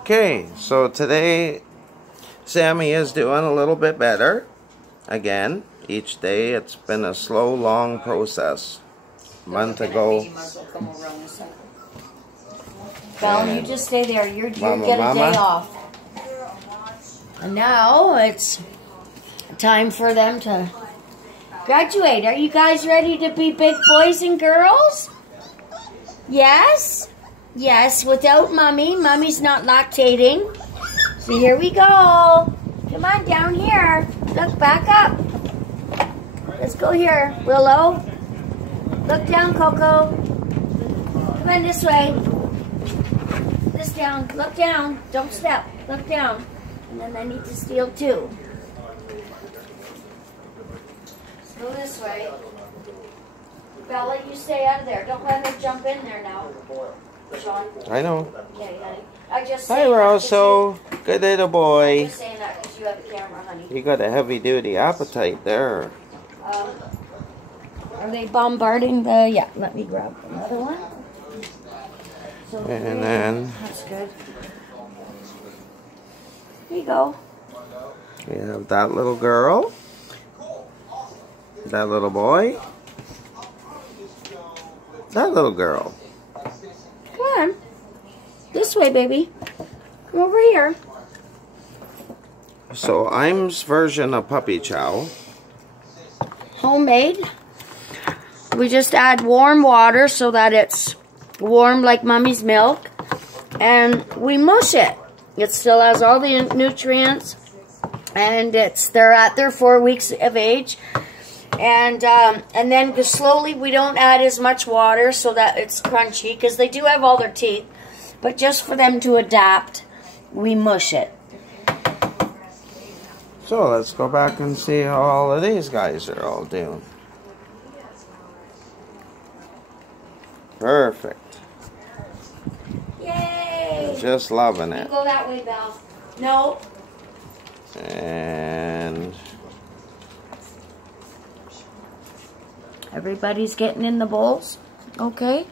Okay, so today Sammy is doing a little bit better. Again, each day it's been a slow, long process. A month ago. Belle, you just stay there. You get a Mama. day off. And now it's time for them to graduate. Are you guys ready to be big boys and girls? Yes? Yes, without Mommy. Mommy's not lactating. So here we go. Come on, down here. Look, back up. Let's go here. Willow. Look down, Coco. Come on this way. This down. Look down. Don't step. Look down. And then I need to steal too. Let's go this way. Bella, you stay out of there. Don't let her jump in there now. Sean. I know. Okay, honey. I just Hi, Rosso. Good little boy. I'm just saying that because you have a camera, honey. You got a heavy-duty appetite there. Are they bombarding the... Yeah, let me grab another one. So And then that's good. Here you go. we have that little girl. That little boy. That little girl. Come on. This way, baby. Come over here. So Iams' version of puppy chow. Homemade. We just add warm water so that it's warm like Mommy's milk. And we mush it. It still has all the nutrients. And they're at their 4 weeks of age. And then slowly we don't add as much water so that it's crunchy. Because they do have all their teeth. But just for them to adapt, we mush it. So let's go back and see how all of these guys are all doing. Perfect. Yay! Just loving it. You go that way, Belle. No. And Everybody's getting in the bowls. Okay.